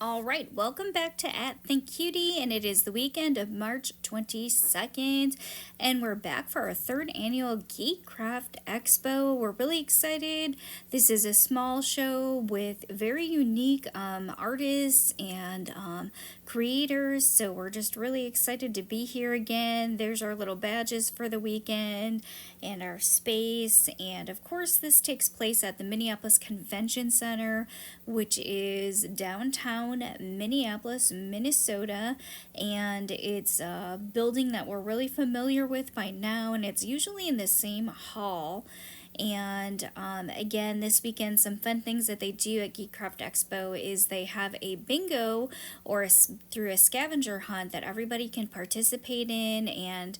All right, welcome back to @ThinkCutie, and it is the weekend of March 22nd, and we're back for our third annual GeekCraftExpo. We're really excited. This is a small show with very unique artists and creators, so we're just really excited to be here again. There's our little badges for the weekend and our space, and of course this takes place at the Minneapolis Convention Center, which is downtown Minneapolis, Minnesota, and it's a building that we're really familiar with by now, and it's usually in the same hall. And again, this weekend, some fun things that they do at GeekCraftExpo is they have a bingo or through a scavenger hunt that everybody can participate in and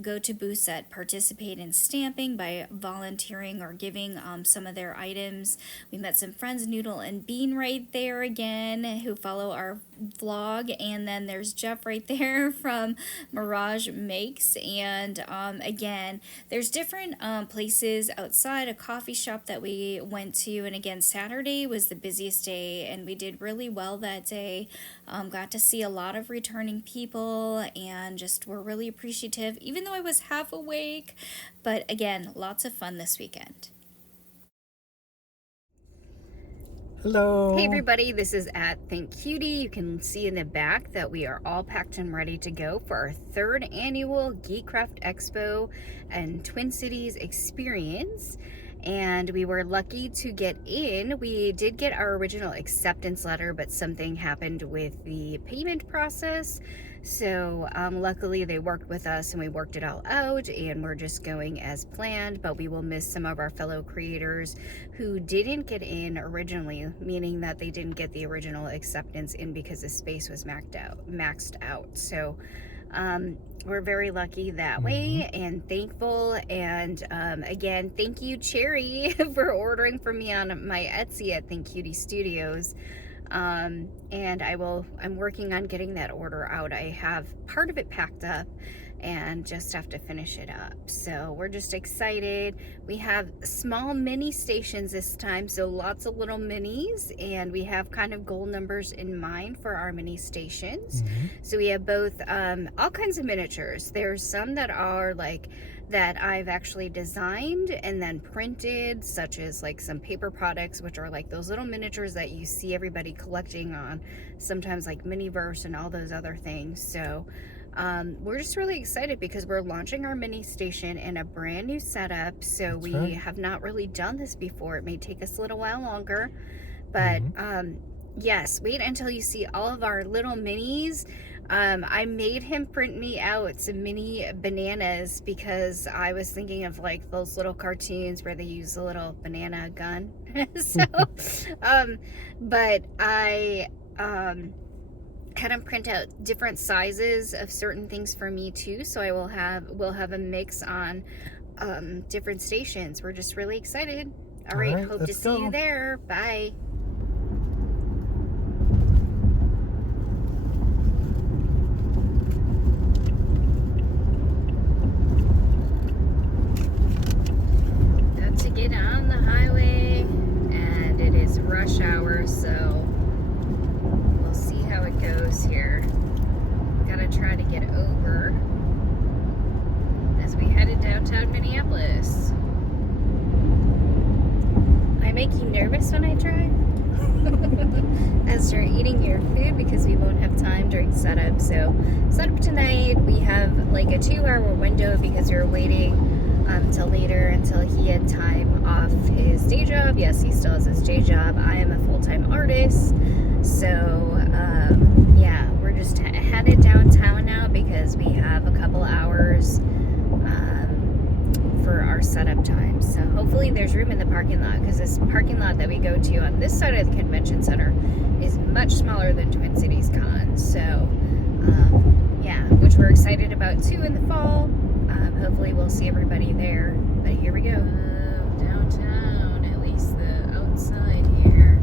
go to booths that participate in stamping by volunteering or giving some of their items. We met some friends, Noodle and Bean, right there again, who follow our vlog, and then there's Jeff right there from Mirage Makes. And again, there's different places outside, a coffee shop that we went to, and again, Saturday was the busiest day and we did really well that day. Got to see a lot of returning people and just were really appreciative, even though I was half awake. But again, lots of fun this weekend. Hello. Hey everybody, this is @ThinkCutie. You can see in the back that we are all packed and ready to go for our third annual GeekCraftExpo and Twin Cities experience. And we were lucky to get in. We did get our original acceptance letter, but something happened with the payment process. So luckily they worked with us and we worked it all out, and we're just going as planned, but we will miss some of our fellow creators who didn't get in originally, meaning that they didn't get the original acceptance in because the space was maxed out. So we're very lucky that way and thankful. And again, thank you, Cherry, for ordering from me on my Etsy at ThinkCutie Studios. And I'm working on getting that order out. I have part of it packed up and just have to finish it up. So we're just excited. We have small mini stations this time, so lots of little minis, and we have kind of goal numbers in mind for our mini stations. So we have both all kinds of miniatures. There's some that are like that I've actually designed and then printed, such as like some paper products, which are like those little miniatures that you see everybody collecting on sometimes, like Miniverse and all those other things. So we're just really excited because we're launching our mini station in a brand new setup. So we have not really done this before. It may take us a little while longer, but yes, wait until you see all of our little minis. I made him print me out some mini bananas because I was thinking of like those little cartoons where they use a little banana gun. So, but I had him print out different sizes of certain things for me too. So we'll have a mix on different stations. We're just really excited. All right, hope to see you there. Bye. Get on the highway, and it is rush hour, so we'll see how it goes here. Gotta try to get over as we head to downtown Minneapolis. I make you nervous when I drive? As you're eating your food, because we won't have time during setup. So setup tonight, we have like a 2-hour window because we were waiting until later, until he had time off his day job. Yes, he still has his day job. I am a full-time artist. So yeah, we're just headed downtown now because we have a couple hours for our setup time. So hopefully there's room in the parking lot, because this parking lot that we go to on this side of the convention center is much smaller than Twin Cities Con. So yeah, which we're excited about too in the fall. Hopefully we'll see everybody there. But here we go. Downtown, at least the outside here.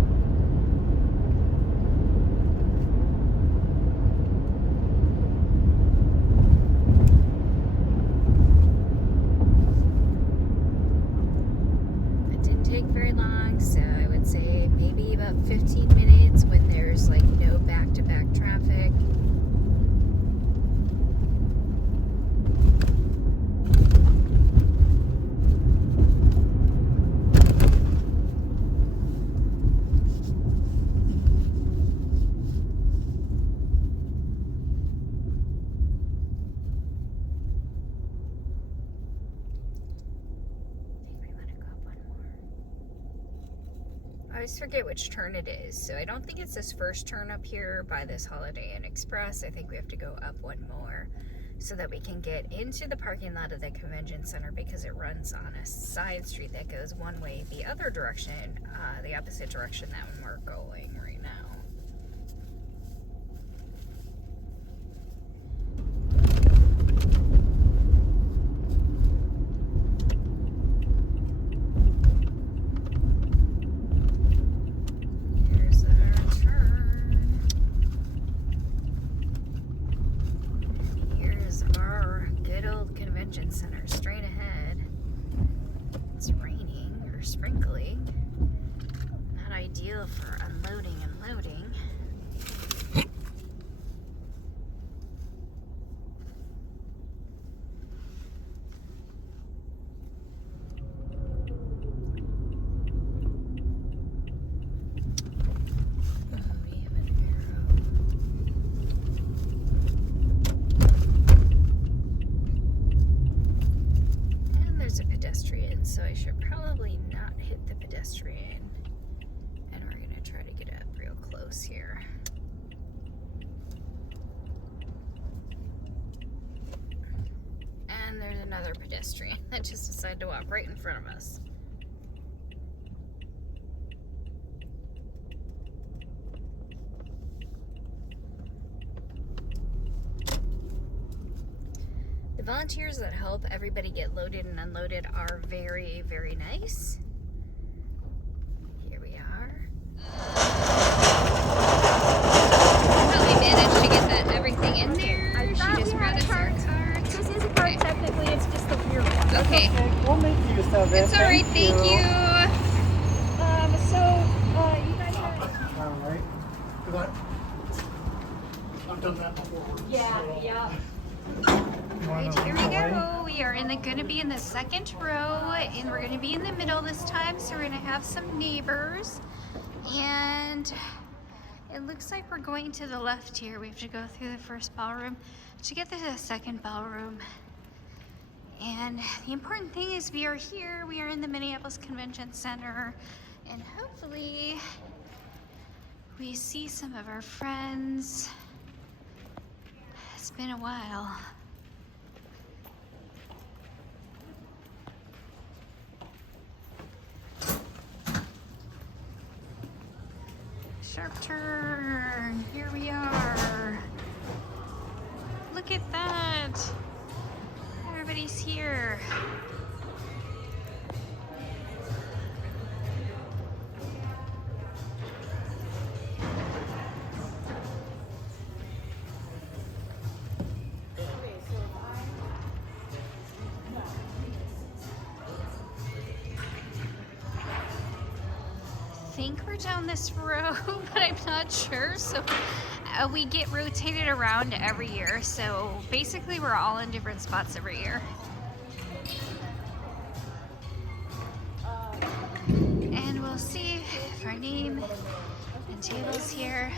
It didn't take very long, so I would say maybe about 15 minutes when there's like always forget which turn it is. So I don't think it's this first turn up here by this Holiday Inn Express. I think we have to go up one more so that we can get into the parking lot of the convention center, because it runs on a side street that goes one way the other direction, the opposite direction that we're going right now. Center straight ahead. It's raining or sprinkling. Not ideal for unloading and loading. So I should probably not hit the pedestrian. And we're gonna try to get up real close here. And there's another pedestrian that just decided to walk right in front of us. The volunteers that help everybody get loaded and unloaded are very, very nice. Here we are. Probably managed to get that everything in there. She just brought us our cards. This is a card, technically, it's just the weird one. Okay. We'll make use of it. It's alright, thank you. You guys are... Alright. I've done that before. Yeah. Alright, here we go. We are gonna be in the second row, and we're gonna be in the middle this time, so we're gonna have some neighbors. And it looks like we're going to the left here. We have to go through the first ballroom to get to the second ballroom. And the important thing is we are here. We are in the Minneapolis Convention Center, and hopefully we see some of our friends. It's been a while. Sharp turn. Here we are. Look at that. Everybody's here. I think we're down this road, but I'm not sure. So we get rotated around every year. So basically we're all in different spots every year. And we'll see if our name and tables here.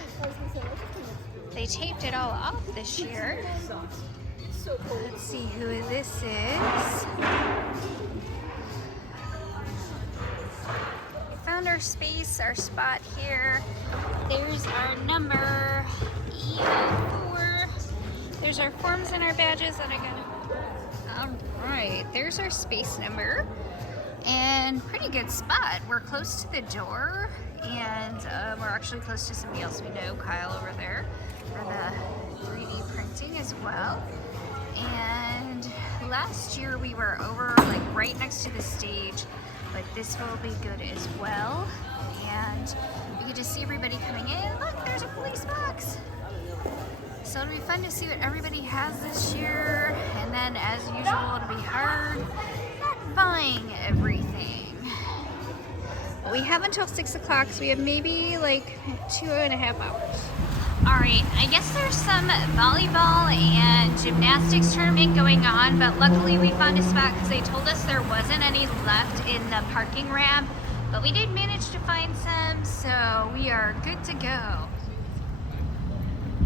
They taped it all off this year. Let's see who this is. Found our space, our spot here. There's our number E04. There's our forms and our badges that I got. All right, there's our space number. And pretty good spot. We're close to the door, and we're actually close to somebody else we know, Kyle over there, for the 3D printing as well. And last year we were over like right next to the stage, but this will be good as well. And we get to see everybody coming in. Look, there's a police box. So it'll be fun to see what everybody has this year. And then as usual, it'll be hard not buying everything. But we have until 6 o'clock, so we have maybe like 2.5 hours. All right, I guess there's some volleyball and gymnastics tournament going on, but luckily we found a spot because they told us there wasn't any left in the parking ramp, but we did manage to find some, so we are good to go.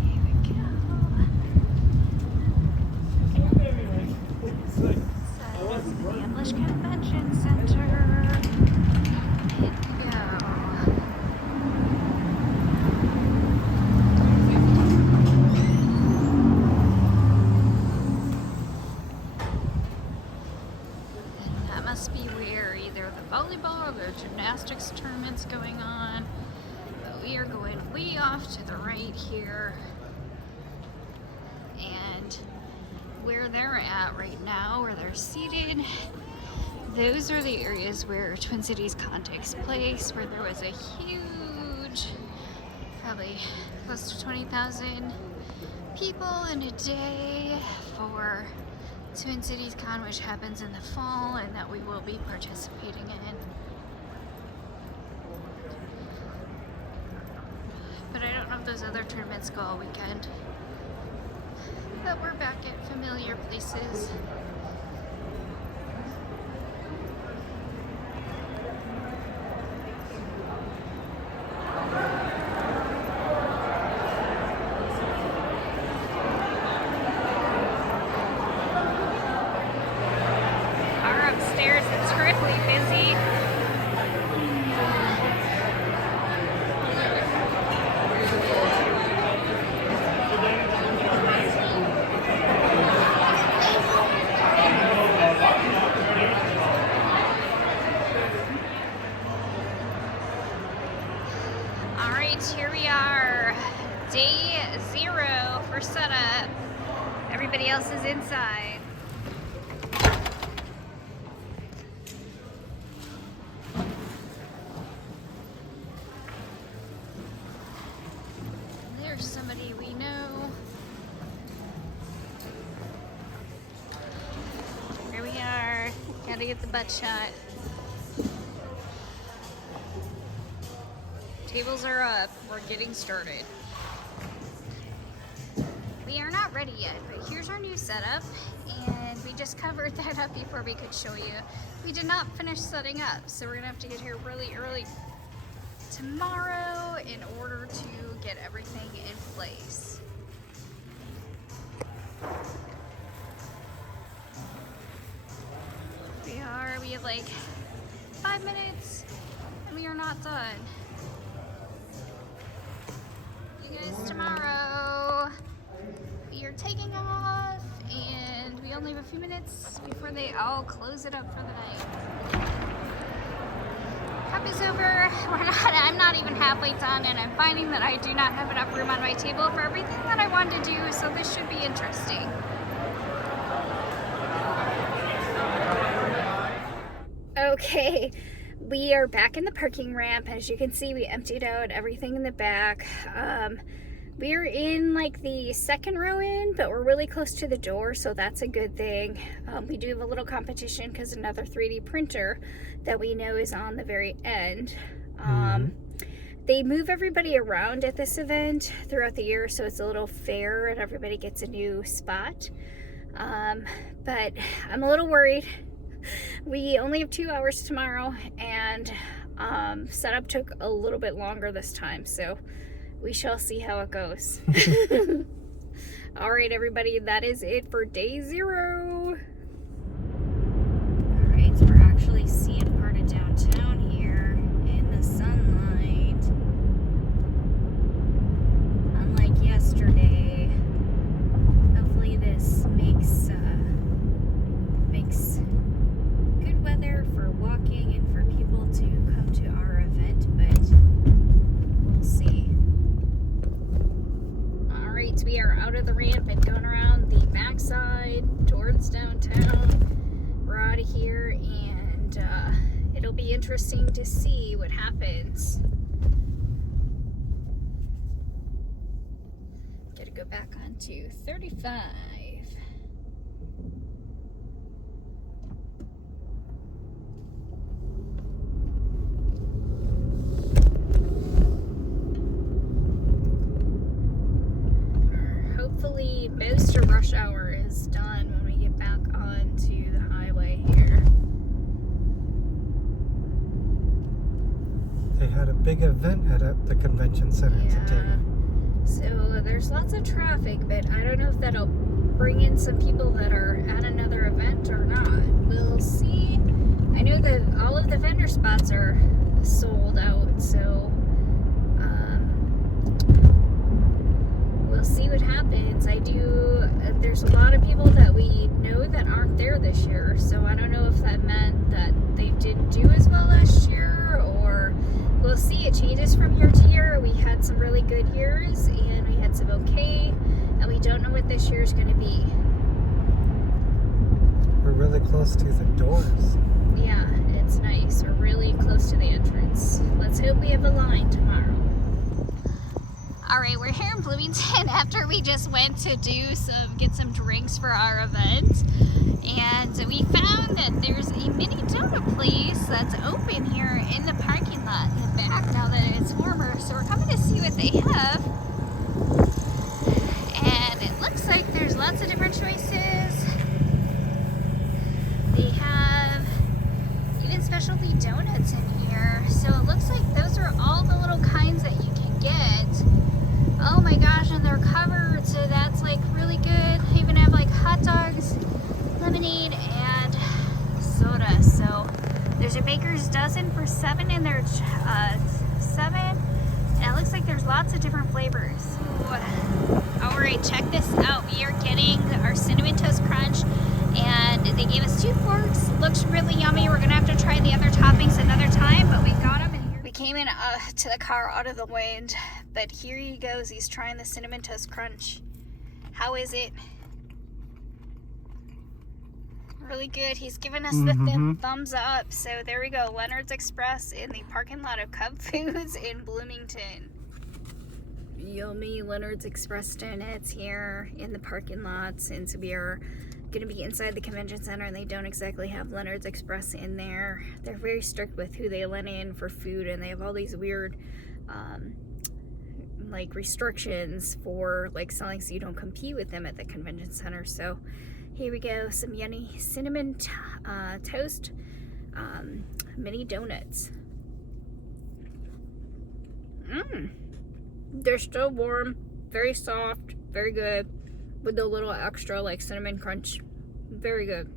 Here we go. So this is the English Convention Center. Here we go. off to the right here. And where they're at right now, where they're seated, those are the areas where Twin Cities Con takes place, where there was a huge, probably close to 20,000 people in a day for Twin Cities Con, which happens in the fall and that we will be participating in. But I don't know if those other tournaments go all weekend. But we're back at familiar places. Our upstairs is critically busy. Here we are, day 0 for setup. Everybody else is inside. There's somebody we know. Here we are. Gotta get the butt shot. Tables are up. We're getting started. We are not ready yet, but here's our new setup, and we just covered that up before we could show you. We did not finish setting up, so we're gonna have to get here really early tomorrow in order to get everything in place. We have like 5 minutes, and we are not done. Tomorrow we are taking off, and we only have a few minutes before they all close it up for the night. Cup is over. I'm not even halfway done, and I'm finding that I do not have enough room on my table for everything that I wanted to do, so this should be interesting. Okay, we are back in the parking ramp. As you can see, we emptied out everything in the back. We're in like the second row in, but we're really close to the door, so that's a good thing. We do have a little competition because another 3D printer that we know is on the very end. They move everybody around at this event throughout the year, so it's a little fair and everybody gets a new spot. But I'm a little worried. We only have 2 hours tomorrow, and setup took a little bit longer this time, so we shall see how it goes. All right, everybody, that is it for day 0. All right, so we're actually seeing part of downtown here in the sunlight. Unlike yesterday, hopefully this makes good weather for walking and for people to come to our event, but we'll see. Alright, we are out of the ramp and going around the backside towards downtown. We're out of here, and it'll be interesting to see what happens. Gotta go back onto 35. Hopefully most of rush hour is done when we get back onto the highway here. They had a big event at the convention center today. So there's lots of traffic, but I don't know if that'll bring in some people that are at another event or not. We'll see. I know that all of the vendor spots are sold out, so we'll see what happens. There's a lot of people that we know that aren't there this year, so I don't know if that meant that they didn't do as well last year, or we'll see. It changes from year to year. We had some really good years and we had some okay, and we don't know what this year is going to be. We're really close to the doors. Yeah, it's nice. We're really close to the entrance. Let's hope we have a line tomorrow. All right, we're here in Bloomington after we just went to get some drinks for our event. And we found that there's a mini donut place that's open here in the parking lot in the back now that it's warmer. So we're coming to see what they have. And it looks like there's lots of different choices. They have even specialty donuts in here. So it looks like those are all the little kinds that you can get. Oh my gosh, and they're covered, so that's like really good. They even have like hot dogs, lemonade, and soda. So there's a baker's dozen for $7, and there's $7. And it looks like there's lots of different flavors. All right, check this out. We are getting our cinnamon toast crunch, and they gave us 2 forks. Looks really yummy. We're gonna have to try the other toppings another time, but we got them. And here we came in to the car out of the wind, but here he goes. He's trying the cinnamon toast crunch. How is it? Really good. He's giving us the thumbs up. So there we go. Leonard's Express in the parking lot of Cub Foods in Bloomington. Yummy Leonard's Express donuts here in the parking lot, since we are going to be inside the convention center and they don't exactly have Leonard's Express in there. They're very strict with who they let in for food, and they have all these weird like restrictions for like selling, so you don't compete with them at the convention center. So here we go, some yummy cinnamon toast mini donuts. They're still warm, very soft, very good, with a little extra like cinnamon crunch. Very good.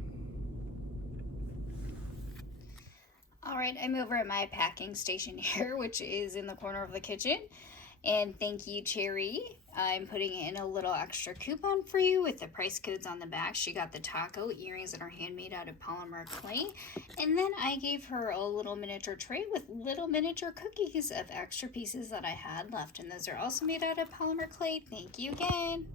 All right, I'm over at my packing station here, which is in the corner of the kitchen. And thank you, Cherry. I'm putting in a little extra coupon for you with the price codes on the back. She got the taco earrings that are handmade out of polymer clay. And then I gave her a little miniature tray with little miniature cookies of extra pieces that I had left. And those are also made out of polymer clay. Thank you again.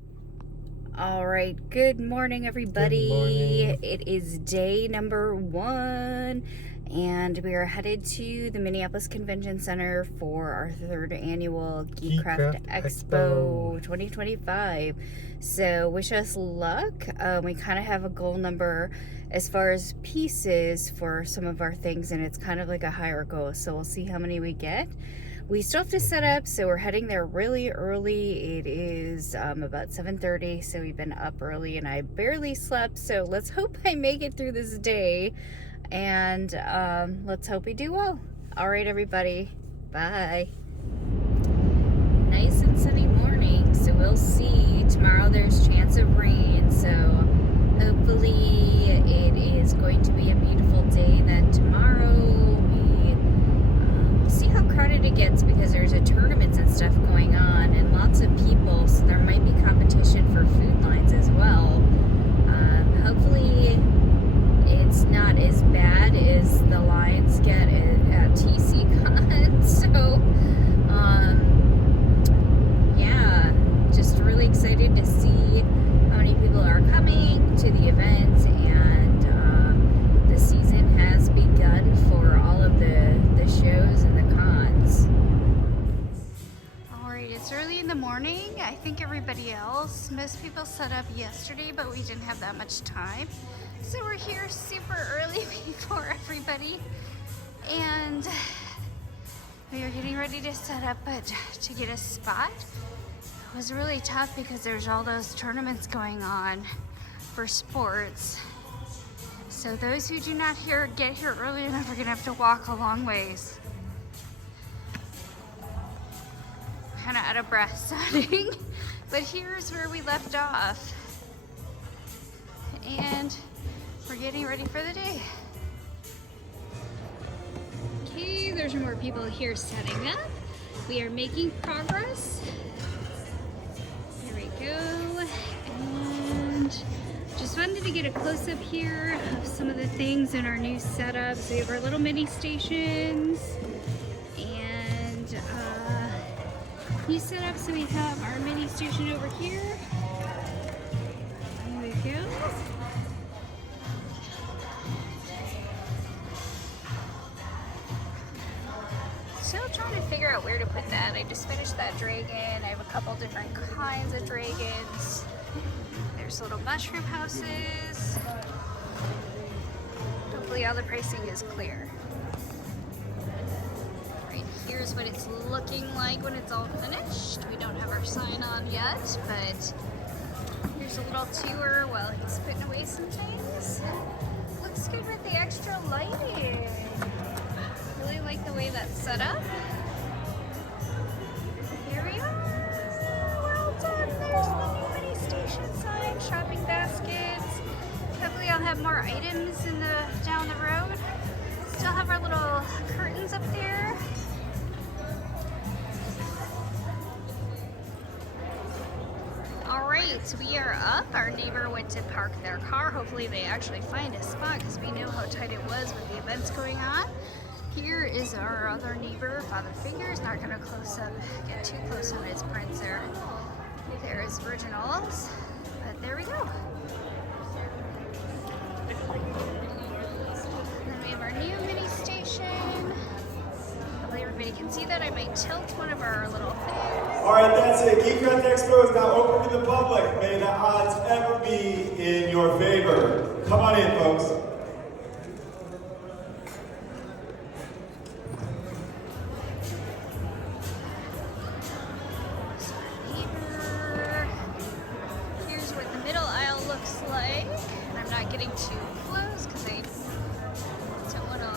All right, good morning, everybody. Good morning. It is day number 1. And we are headed to the Minneapolis Convention Center for our 3rd annual GeekCraftExpo 2025. So wish us luck. We kind of have a goal number as far as pieces for some of our things, and it's kind of like a higher goal. So we'll see how many we get. We still have to set up, so we're heading there really early. It is about 7:30, so we've been up early, and I barely slept. So let's hope I make it through this day. And let's hope we do well. All right, everybody. Bye. Nice and sunny morning, so we'll see. Tomorrow there's chance of rain, so hopefully it is going to be a beautiful day. Then tomorrow we'll see how crowded it gets, because there's a tournaments and stuff going on and lots of people, so there might be competition for food lines as well. Hopefully it's not as bad as the lines get at TCCon. So, yeah, just really excited to see how many people are coming to the event, and the season has begun for all of the shows and the cons. All right, it's early in the morning. I think everybody else, most people set up yesterday, but we didn't have that much time. So we're here super early before everybody, and we are getting ready to set up, but to get a spot was really tough because there's all those tournaments going on for sports. So those who do not get here early enough are gonna have to walk a long ways. Kind of out of breath sounding, but here's where we left off. And we're getting ready for the day. Okay, there's more people here setting up. We are making progress. Here we go. And just wanted to get a close-up here of some of the things in our new setups. We have our little mini stations. And He's set up so we have our mini station over here. There we go. Still trying to figure out where to put that. I just finished that dragon. I have a couple different kinds of dragons. There's little mushroom houses. Hopefully all the pricing is clear. Right, here's what it's looking like when it's all finished. We don't have our sign on yet, but here's a little tour while he's putting away some things. Looks good with the extra lighting. Really like the way that's set up. Here we are. Well done. There's the new mini station sign, shopping baskets. Hopefully I'll have more items in the down the road. Still have our little curtains up there. Alright, we are up. Our neighbor went to park their car. Hopefully they actually find a spot because we know how tight it was with the events going on. Here is our other neighbor, Father Figures. Not going to get too close on his prints there. There's originals, but there we go. Then we have our new mini station. Hopefully everybody can see that. I might tilt one of our little things. Alright, that's it. GeekCraftExpo is now open to the public. May the odds ever be in your favor. Come on in, folks. Here's what the middle aisle looks like. And I'm not getting too close because I don't want to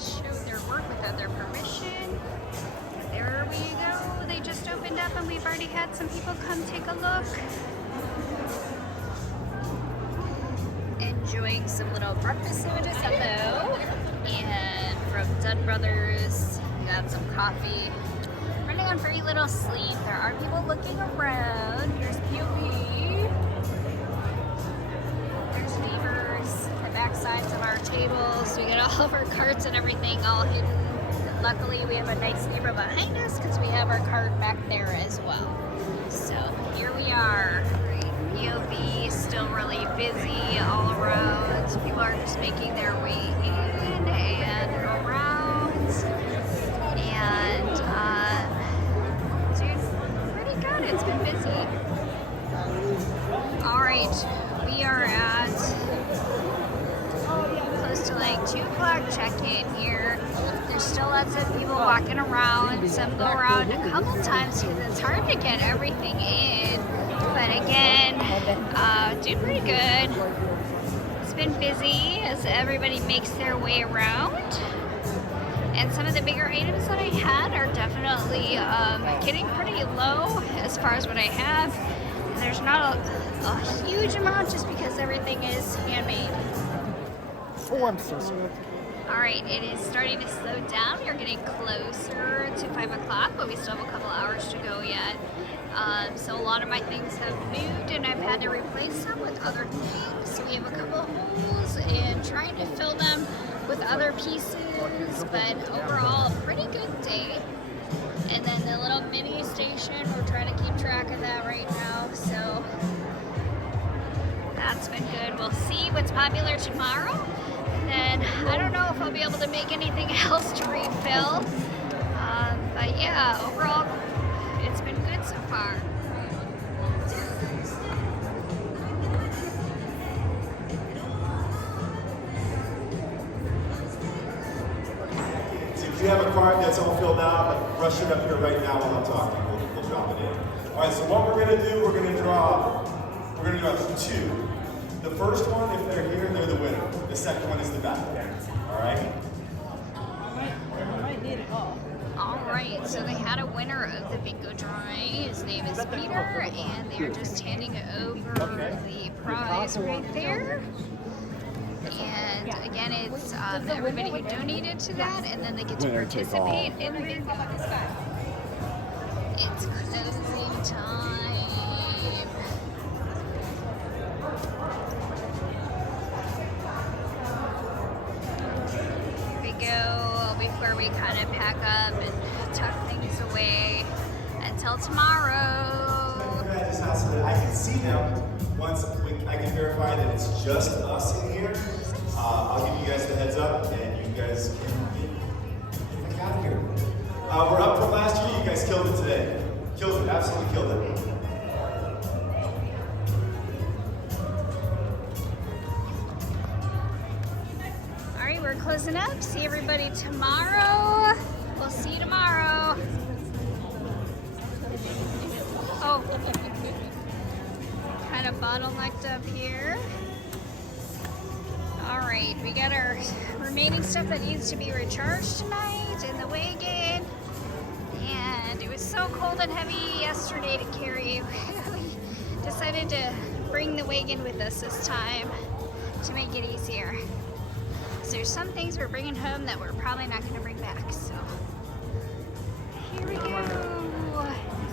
show their work without their permission. There we go. They just opened up and we've already had some people come take a look. Enjoying some little breakfast sandwiches. Hello. And from Dunn Brothers, we got some coffee. Running on very little sleep. There are people looking around. Here's POP. There's neighbors. The back sides of our tables. We got all of our carts and everything all hidden. Luckily, we have a nice neighbor behind us because we have our cart back there as well. So here we are. POV still really busy all around. People are just making their way in and around. And dude, pretty good. It's been busy. All right, we are at close to like 2 o'clock check-in here. There's still lots of people walking around. Some go around a couple times because it's hard to get everything in. But again, doing pretty good. It's been busy as everybody makes their way around. And some of the bigger items that I had are definitely getting pretty low as far as what I have. And there's not a huge amount just because everything is handmade. Oh, I'm so sorry. Alright, it is starting to slow down. We are getting closer to 5 o'clock, but we still have a couple hours to go yet. So a lot of my things have moved and I've had to replace them with other things. So we have a couple of holes and trying to fill them with other pieces, but overall a pretty good day. And then the little mini station, we're trying to keep track of that right now. So that's been good. We'll see what's popular tomorrow. And I don't know if I'll be able to make anything else to refill. But yeah, overall, it's been good so far. So if you have a cart that's all filled out, like, rush it up here right now while I'm talking. We'll drop it in. All right, so what we're gonna do, we're gonna draw 2. The first one, if they're here, they're the winner. The second one is the back. All right? I might need it all. Alright, so they had a winner of the bingo drawing. His name is Peter, and they're just handing over the prize right there. And again, it's everybody who donated to that, and then they get to participate in the bingo. It's closing time. Go before we kind of pack up and tuck things away until tomorrow. Just now so that I can see them. Once I can verify that it's just us in here, I'll give you guys the heads up, and you guys can get the heck out of here. We're up from last year. You guys killed it today. Killed it. Absolutely killed it. All right, we're closing up. See everybody tomorrow. We'll see you tomorrow. Oh, kind of bottlenecked up here. All right, we got our remaining stuff that needs to be recharged tonight in the wagon. And it was so cold and heavy yesterday to carry. We decided to bring the wagon with us this time to make it easier. So there's some things we're bringing home that we're probably not going to bring back. So here we go.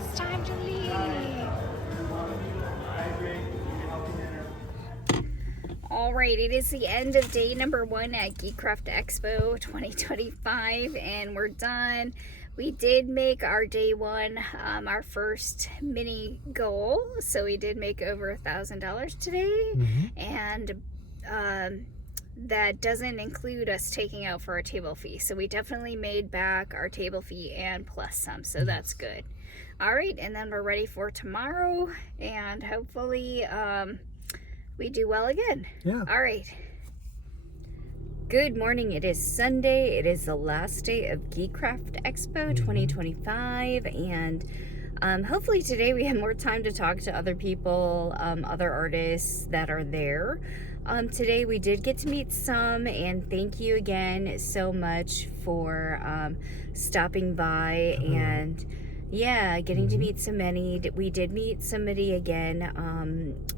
It's time to leave. All right, it is the end of day number 1 at GeekCraftExpo 2025, and we're done. We did make our day 1, our first mini goal, so we did make over $1,000 today, and that doesn't include us taking out for our table fee. So we definitely made back our table fee and plus some, so that's good. All right, and then we're ready for tomorrow, and hopefully we do well again. Yeah. All right. Good morning. It is Sunday. It is the last day of GeekCraftExpo 2025, and hopefully today we have more time to talk to other people, other artists that are there. Today we did get to meet some, and thank you again so much for stopping by and getting to meet so many. We did meet somebody again,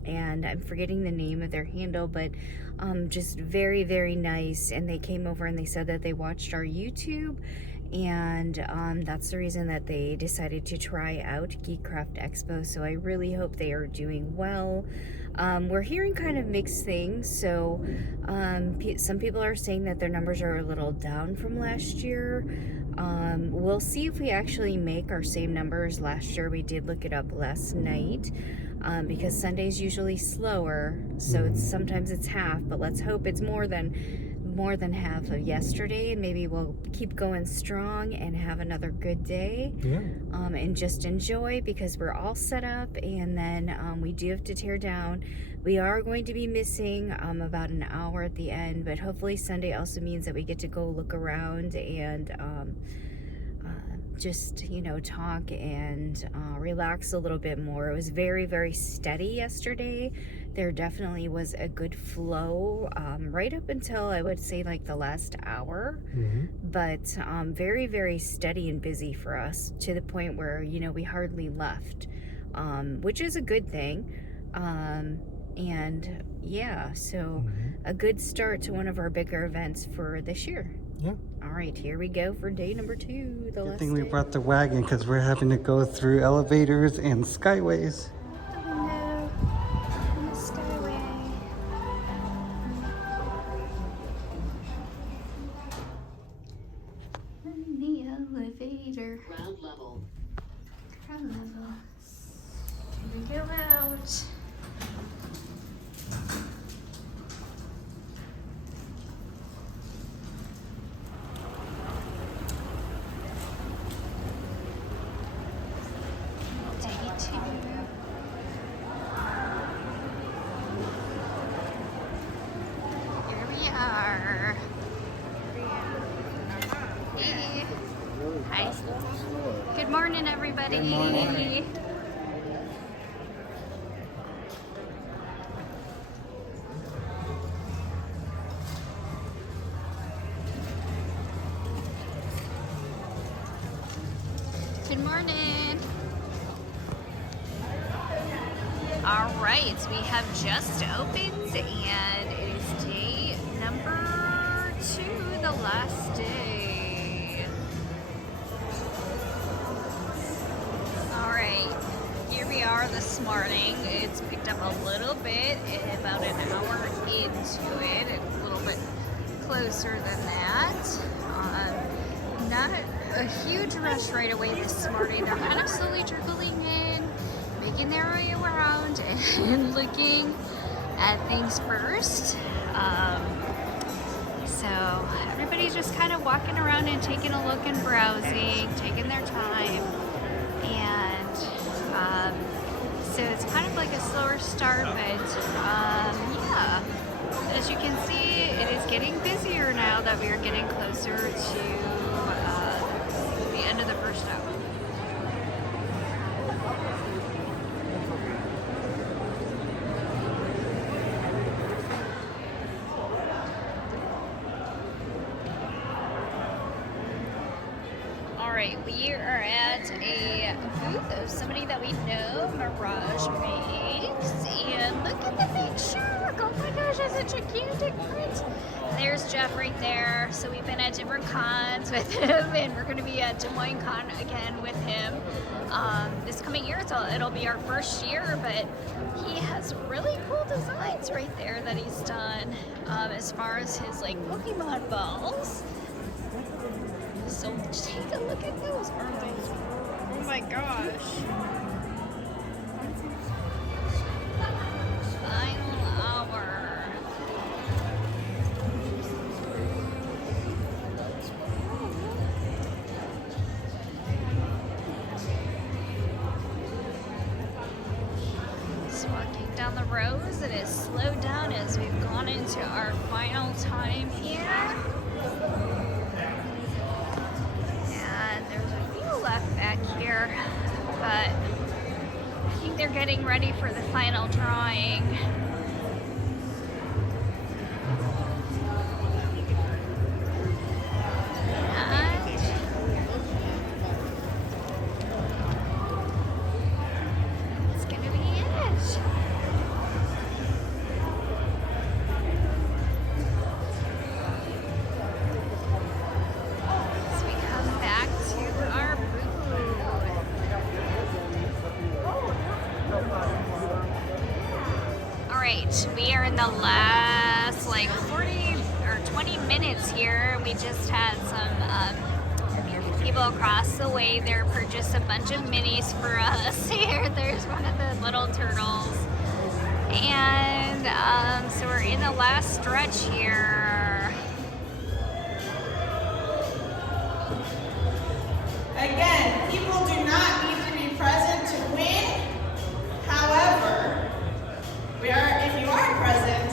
and I'm forgetting the name of their handle, but just very, very nice. And they came over and they said that they watched our YouTube, and that's the reason that they decided to try out GeekCraftExpo. So I really hope they are doing well. We're hearing kind of mixed things. So some people are saying that their numbers are a little down from last year. We'll see if we actually make our same numbers last year. We did look it up last night, because Sunday's usually slower, so sometimes it's half, but let's hope it's more than half of yesterday, and maybe we'll keep going strong and have another good day. And just enjoy, because we're all set up, and then we do have to tear down. We are going to be missing about an hour at the end, but hopefully Sunday also means that we get to go look around and just, you know, talk and relax a little bit more. It was very, very steady yesterday. There definitely was a good flow right up until, I would say, like the last hour, but very, very steady and busy for us, to the point where, you know, we hardly left, which is a good thing. And yeah, so a good start to one of our bigger events for this year. Yeah. All right, here we go for day number 2. The Good last thing we day. brought the wagon, because we're having to go through elevators and skyways. The window and the skyway. In the elevator. Ground level. Ground level. Here we go out. Day 2. Here we are. Hey. Hi. Good morning, everybody. Good morning. Good morning. All right, we have just opened, and it is day number 2, the last day. All right, here we are this morning. It's picked up a little bit, about an hour into it, a little bit closer than that. Not a huge rush right away this morning. They're kind of slowly trickling in, making their way around and looking at things first. So everybody's just kind of walking around and taking a look and browsing, taking their time. And so it's kind of like a slower start, but yeah. As you can see, it is getting busier now that we are getting closer to the end of the first hour. Alright, we are at a booth of somebody that we know, Mirage makes, and look at the big shark! Oh my gosh, that's a gigantic print! There's Jeff right there. So we've been at different cons with him, and we're going to be at Des Moines Con again with him this coming year. So it'll be our first year, but he has really cool designs right there that he's done as far as his like Pokemon balls. So take a look at those. Oh my gosh. Final hour. Just walking down the rows, it has slowed down as we've gone into our final time here. Left back here, but I think they're getting ready for the final drawing. And it's gonna be it. So we come back to our we are in the last like 40 or 20 minutes here. We just had some people across the way there purchased a bunch of minis for us. Here, there's one of the little turtles. And so we're in the last stretch here. Again, people do not need to be present to win. However, if you are present,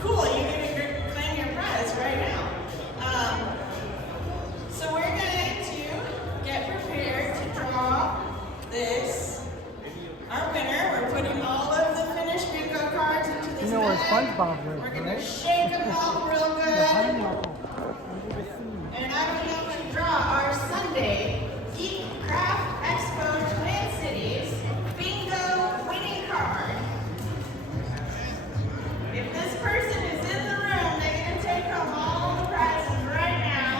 cool, you get to claim your prize right now. So we're going to get prepared to draw this. Our winner, we're putting all of the finished bingo cards into this bag. We're going to shake them all real good. And I'm going to draw our Sunday GeekCraftExpo Twin Cities bingo winning card. If this person is in the room, they're going to take home all the prizes right now.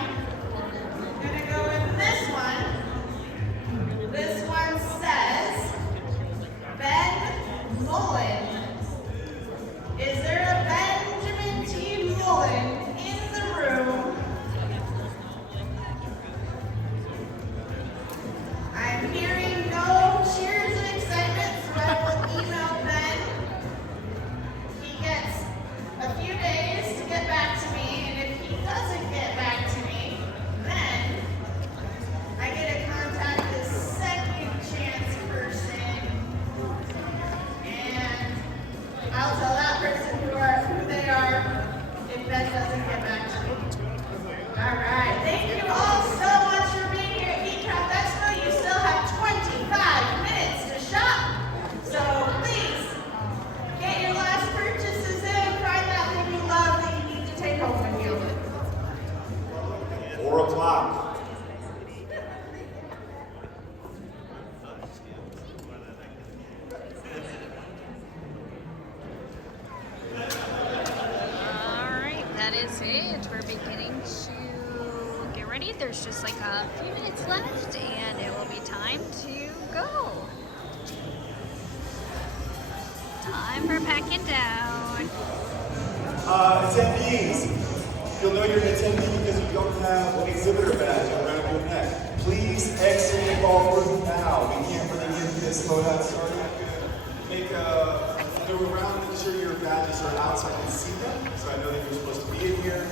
I'm going to go with this one. This one says Ben Mullen. Is there a Benjamin T. Mullen in the room? I'm hearing no cheers and excitement, so I will email Ben. He gets a few days to get back to me, and if he doesn't get back to me, then I get to contact the second chance person, and I'll tell that person who they are if Ben doesn't get back to me. All right, thank you all so much for being here at GeekCraftExpo. You still have 25 minutes to shop, so please get your last purchases in. Find that thing you love that you need to take home with you. 4 o'clock. Alright, that is it. We're beginning to get ready. There's just like a few minutes left, and it will be time to go. Time for packing down. Attendees, you'll know you're an attendee because you don't have an exhibitor badge around your neck. Please please exit the golf room now. We can't really get this loadout started. Make go around, make sure your badges are out so I can see them, so I know that you're supposed to be in here.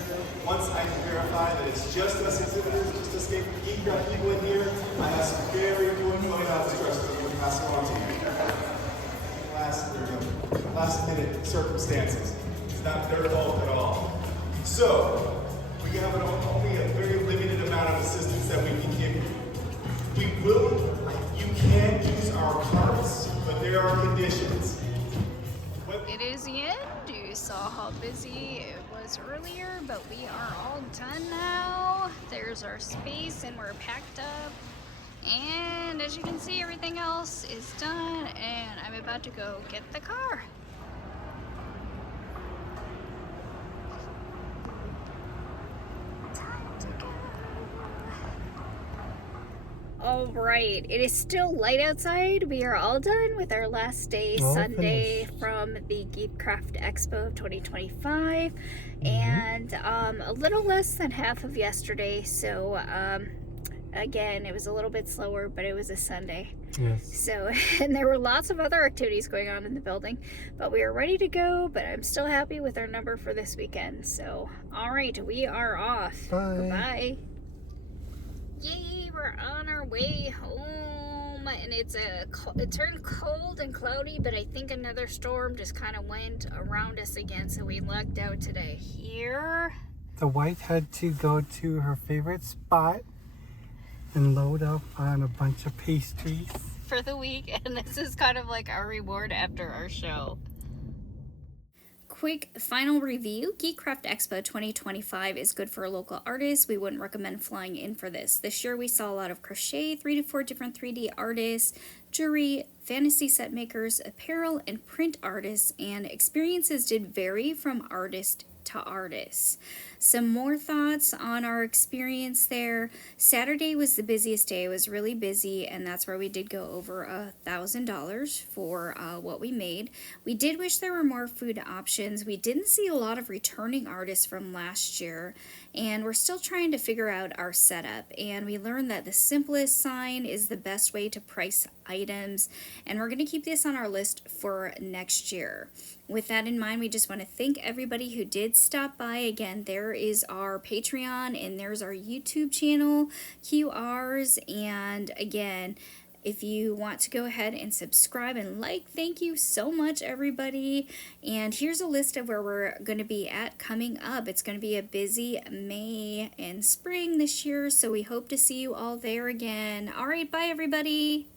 Once I can verify that it's just us exhibitors, just escape GeekCraft people in here, I have some very important loadout instructions I'm going to pass along to you. Last minute circumstances. It's not their fault at all. So, we have only a very limited amount of assistance that we can give you. You can use our carts, but there are conditions. It is the end. You saw how busy it was earlier, but we are all done now. There's our space and we're packed up. And as you can see, everything else is done and I'm about to go get the car. All right, it is still light outside. We are all done with our last day, All Sunday, finished. from the GeekCraftExpo of 2025, and a little less than half of yesterday. So again, it was a little bit slower, but it was a Sunday. Yes. So, and there were lots of other activities going on in the building, but we are ready to go. But I'm still happy with our number for this weekend. So, all right, we are off. Bye. Goodbye. Yay, we're on our way home, and it turned cold and cloudy, but I think another storm just kind of went around us again, so we lucked out today. Here, The wife had to go to her favorite spot and load up on a bunch of pastries. for the week, and this is kind of like our reward after our show. Quick final review. GeekCraftExpo 2025 is good for local artists. We wouldn't recommend flying in for this. This year we saw a lot of crochet, 3 to 4 different 3D artists, jewelry, fantasy set makers, apparel, and print artists, and experiences did vary from artist to artist. Some more thoughts on our experience there. Saturday was the busiest day. It was really busy, and that's where we did go over $1,000 for what we made. We did wish there were more food options. We didn't see a lot of returning artists from last year, and we're still trying to figure out our setup. And we learned that the simplest sign is the best way to price items, and we're going to keep this on our list for next year. With that in mind, we just want to thank everybody who did stop by. Again, there is our Patreon and there's our YouTube channel, QRs, and again, if you want to go ahead and subscribe and like, thank you so much, everybody. And here's a list of where we're going to be at coming up. It's going to be a busy May and spring this year, so we hope to see you all there again. All right, bye, everybody.